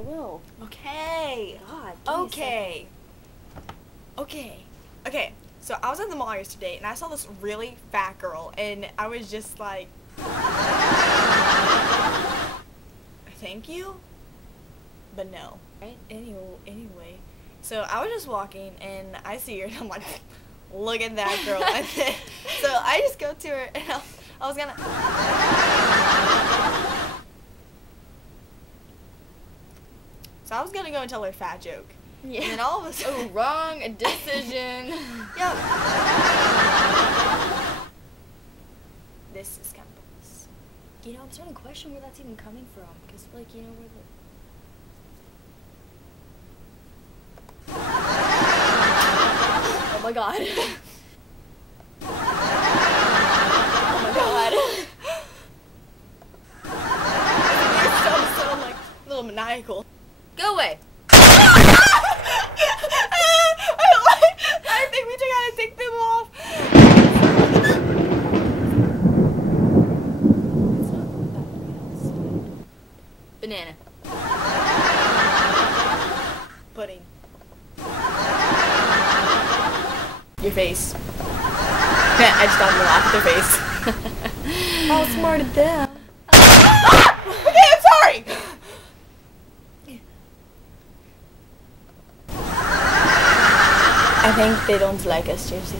I will. Okay. God. Okay. Okay. So I was at the mall yesterday and I saw this really fat girl and I was just like, thank you, but no. Right? Anyway, so I was just walking and I see her and I'm like, look at that girl. And then, so I just go to her and I was gonna. So I was gonna go and tell her a fat joke. Yeah. And then all of a sudden. Oh, wrong decision. Yeah. This is kind of gross. You know, I'm starting to question where that's even coming from. Because, like, you know, where the... Oh my god. Oh my god. You're so like, a little maniacal. Go away. I think we just gotta take them off. Banana. Pudding. Your face. I just got to laugh at their face. How smart of them. Okay, I'm sorry. I think they don't like us, Jersey.